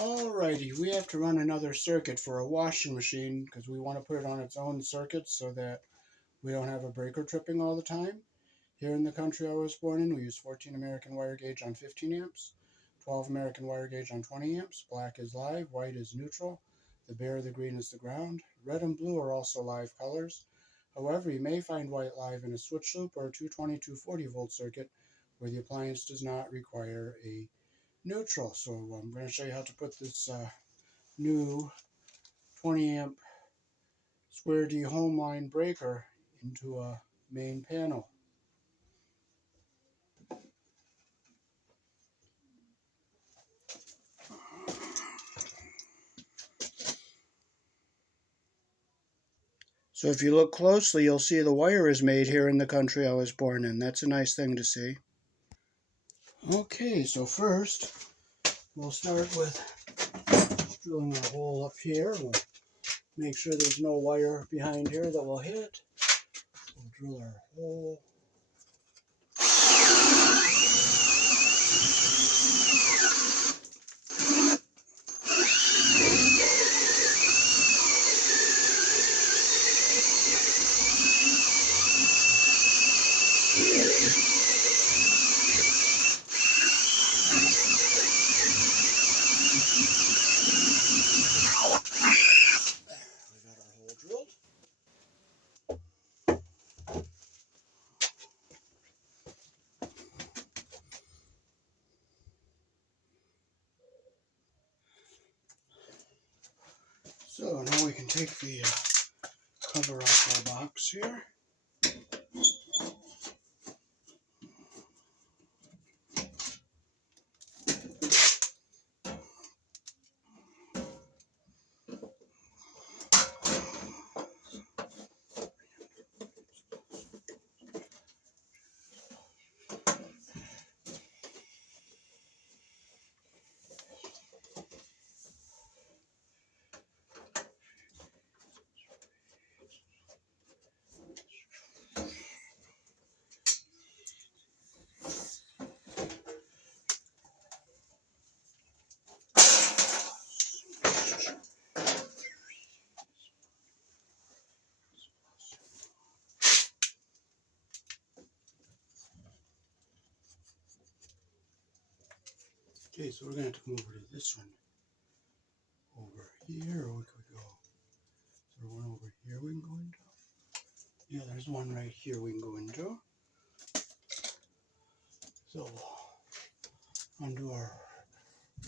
Alrighty, we have to run another circuit for a washing machine because we want to put it on its own circuit so that we don't have a breaker tripping all the time. Here in the country I was born in, we use 14 American wire gauge on 15 amps, 12 American wire gauge on 20 amps. Black is live, white is neutral, the bare, the green is the ground. Red and blue are also live colors. However, you may find white live in a switch loop or a 220-240 volt circuit where the appliance does not require a neutral. So I'm going to show you how to put this new 20 amp square D home line breaker into a main panel. So if you look closely, you'll see the wire is made here in the country I was born in. That's a nice thing to see. Okay, so first we'll start with drilling a hole up here. We'll make sure there's no wire behind here that will hit. We'll drill our hole. So now we can take the cover off our box here. Okay, so we're going to have to come over to this one. Over here, or we could go. Is there one over here we can go into? Yeah, there's one right here we can go into. So we'll undo our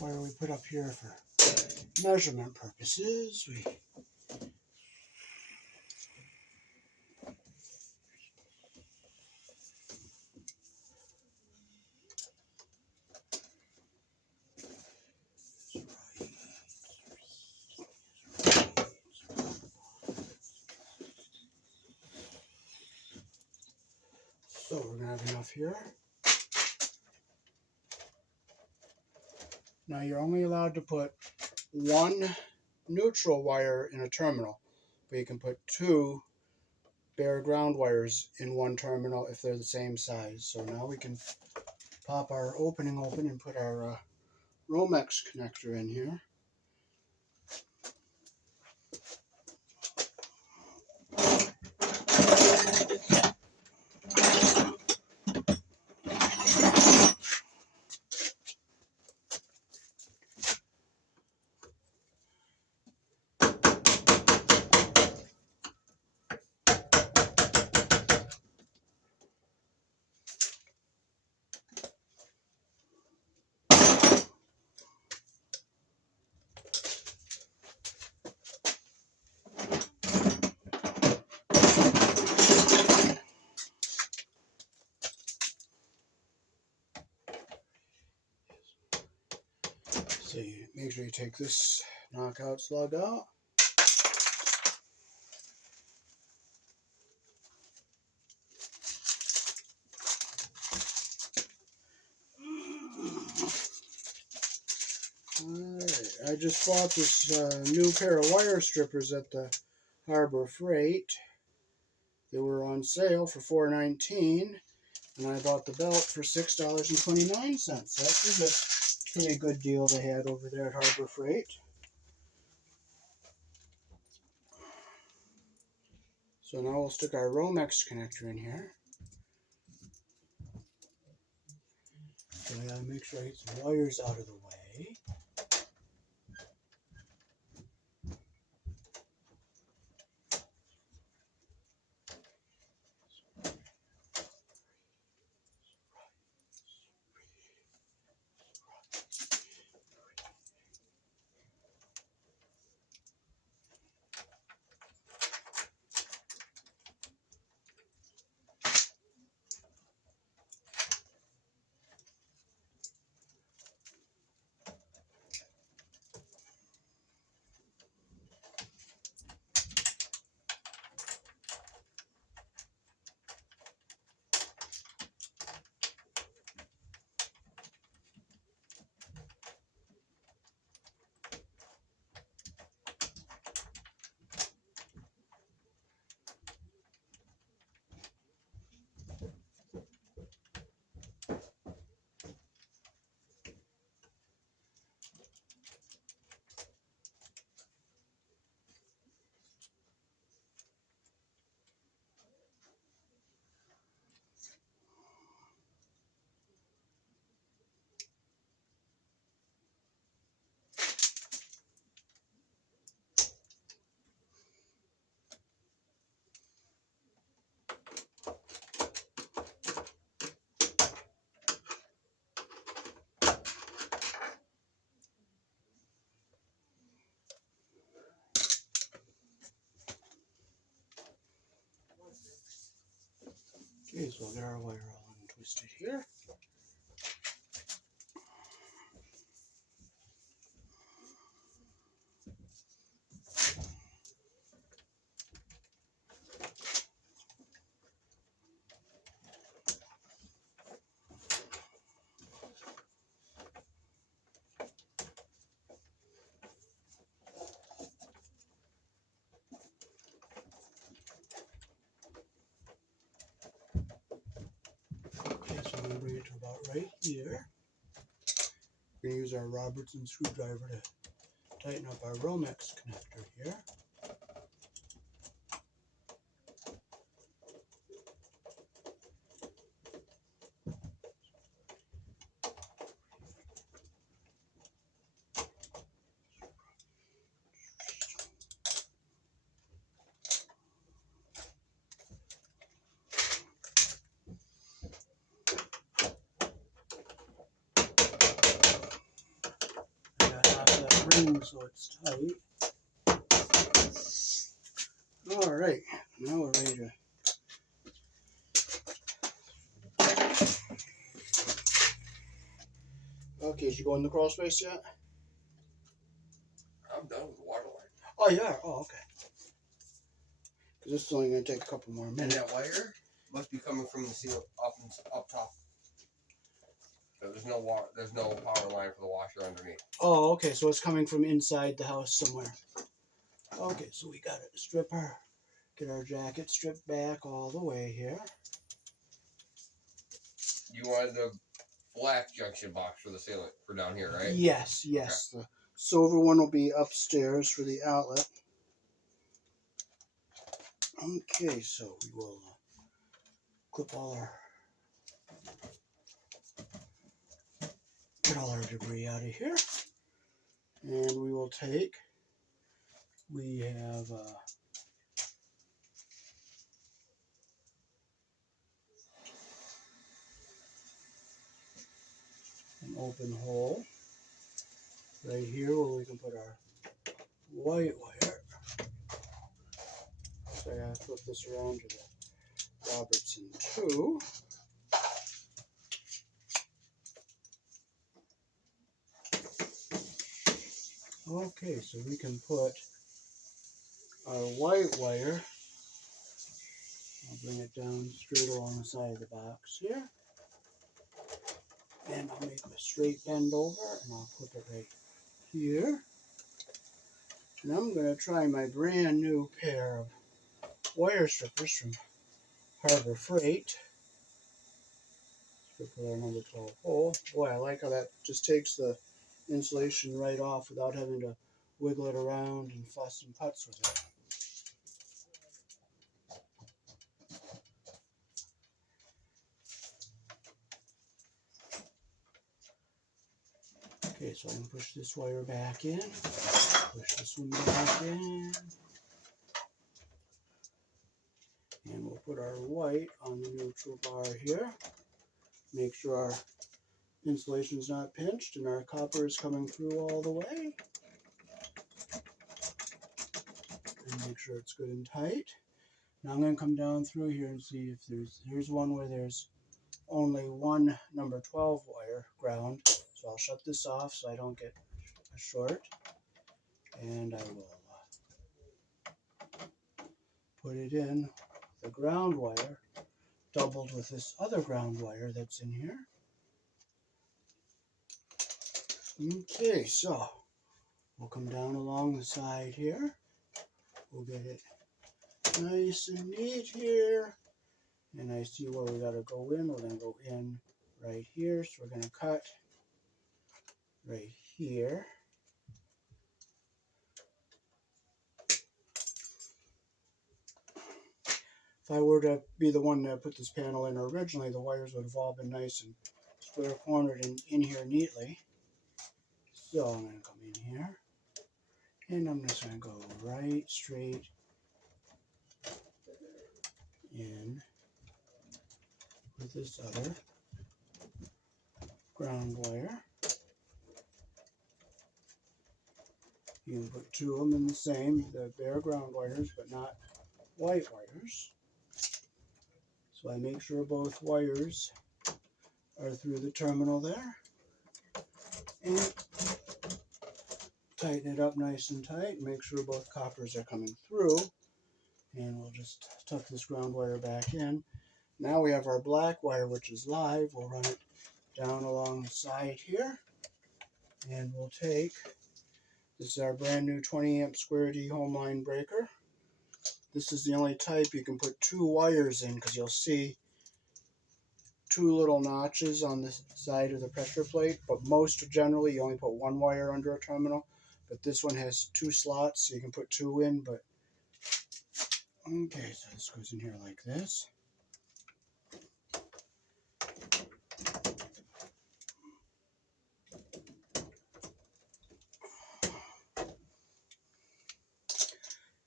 wire we put up here for measurement purposes. So we're going to have enough here. Now you're only allowed to put one neutral wire in a terminal, but you can put two bare ground wires in one terminal if they're the same size. So now we can pop our opening open and put our Romex connector in here. So you make sure you take this knockout slug out. Alright, I just bought this new pair of wire strippers at the Harbor Freight. They were on sale for $4.19, and I bought the belt for $6.29. That was it. Pretty good deal they had over there at Harbor Freight. So now we'll stick our Romex connector in here. So I gotta make sure I get some wires out of the way. Okay, so we'll get our wire all untwisted here. Okay, so I'm going to bring it to about right here. We're going to use our Robertson screwdriver to tighten up our Romex connector here. I got out that ring so it's tight. Alright, now we're ready to okay, did you go in the crawl space yet? I'm done with the water line. Oh, you are? Oh, okay. Because this is only going to take a couple more And minutes. that wire must be coming from the seal up top. So there's no water. There's no power line for the washer underneath. Oh, okay, so it's coming from inside the house somewhere. Okay, so we got to get our jacket stripped back all the way here. You wanted the black junction box for the ceiling for down here, right? Yes, yes. Okay. The silver one will be upstairs for the outlet. Okay, so we will clip get all our debris out of here. And we will we have an open hole right here where we can put our white wire. So I gotta flip this around to the Robertson 2. Okay, so we can put our white wire, I'll bring it down straight along the side of the box here, and I'll make a straight bend over, and I'll clip it right here. And I'm going to try my brand new pair of wire strippers from Harbor Freight. So put our number 12 hole. Boy, I like how that just takes the insulation right off without having to wiggle it around and fuss and putz with it. Okay, so I can push this wire back in, push this one back in, and we'll put our white on the neutral bar here. Make sure our insulation is not pinched and our copper is coming through all the way. And make sure it's good and tight. Now I'm going to come down through here and see if here's one where there's only one number 12 wire ground. So I'll shut this off so I don't get a short. And I will put it in the ground wire doubled with this other ground wire that's in here. Okay, so we'll come down along the side here. We'll get it nice and neat here. And I see where we got to go in. We're going to go in right here. So we're going to cut right here. If I were to be the one that put this panel in originally, the wires would have all been nice and square cornered in here neatly. So I'm going to come in here. And I'm just going to go right straight in with this other ground wire. You can put two of them in the same, the bare ground wires, but not white wires. So I make sure both wires are through the terminal there. And tighten it up nice and tight. Make sure both coppers are coming through. And we'll just tuck this ground wire back in. Now we have our black wire, which is live. We'll run it down along the side here. And we'll take, this is our brand new 20 amp square D home line breaker. This is the only type you can put two wires in, because you'll see two little notches on the side of the pressure plate, but most generally you only put one wire under a terminal. But this one has two slots, so you can put two in. But okay, so this goes in here like this.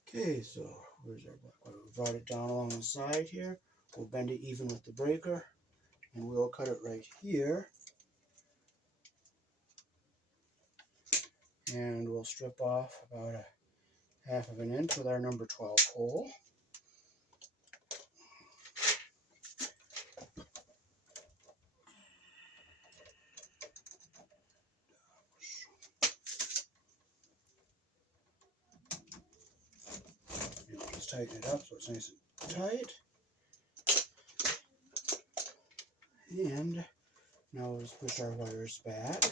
Okay, so where's our black wire? We brought it down along the side here. We'll bend it even with the breaker, and we'll cut it right here. And we'll strip off about a half of an inch with our number 12 hole. And we'll just tighten it up so it's nice and tight. And now we'll just push our wires back.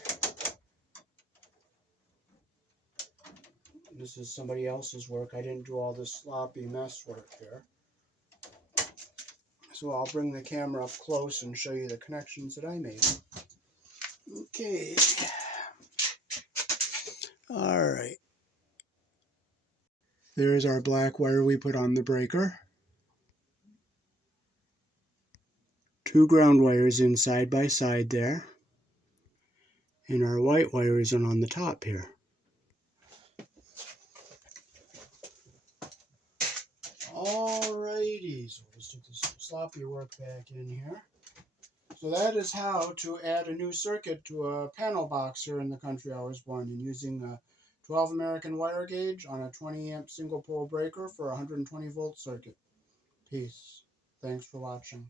This is somebody else's work. I didn't do all this sloppy mess work here. So I'll bring the camera up close and show you the connections that I made. Okay. Alright. There's our black wire we put on the breaker. Two ground wires in side by side there. And our white wire is on the top here. Alrighty, so we'll stick this sloppy work back in here. So that is how to add a new circuit to a panel box here in the country I was born in, using a 12 American wire gauge on a 20 amp single pole breaker for a 120 volt circuit. Peace. Thanks for watching.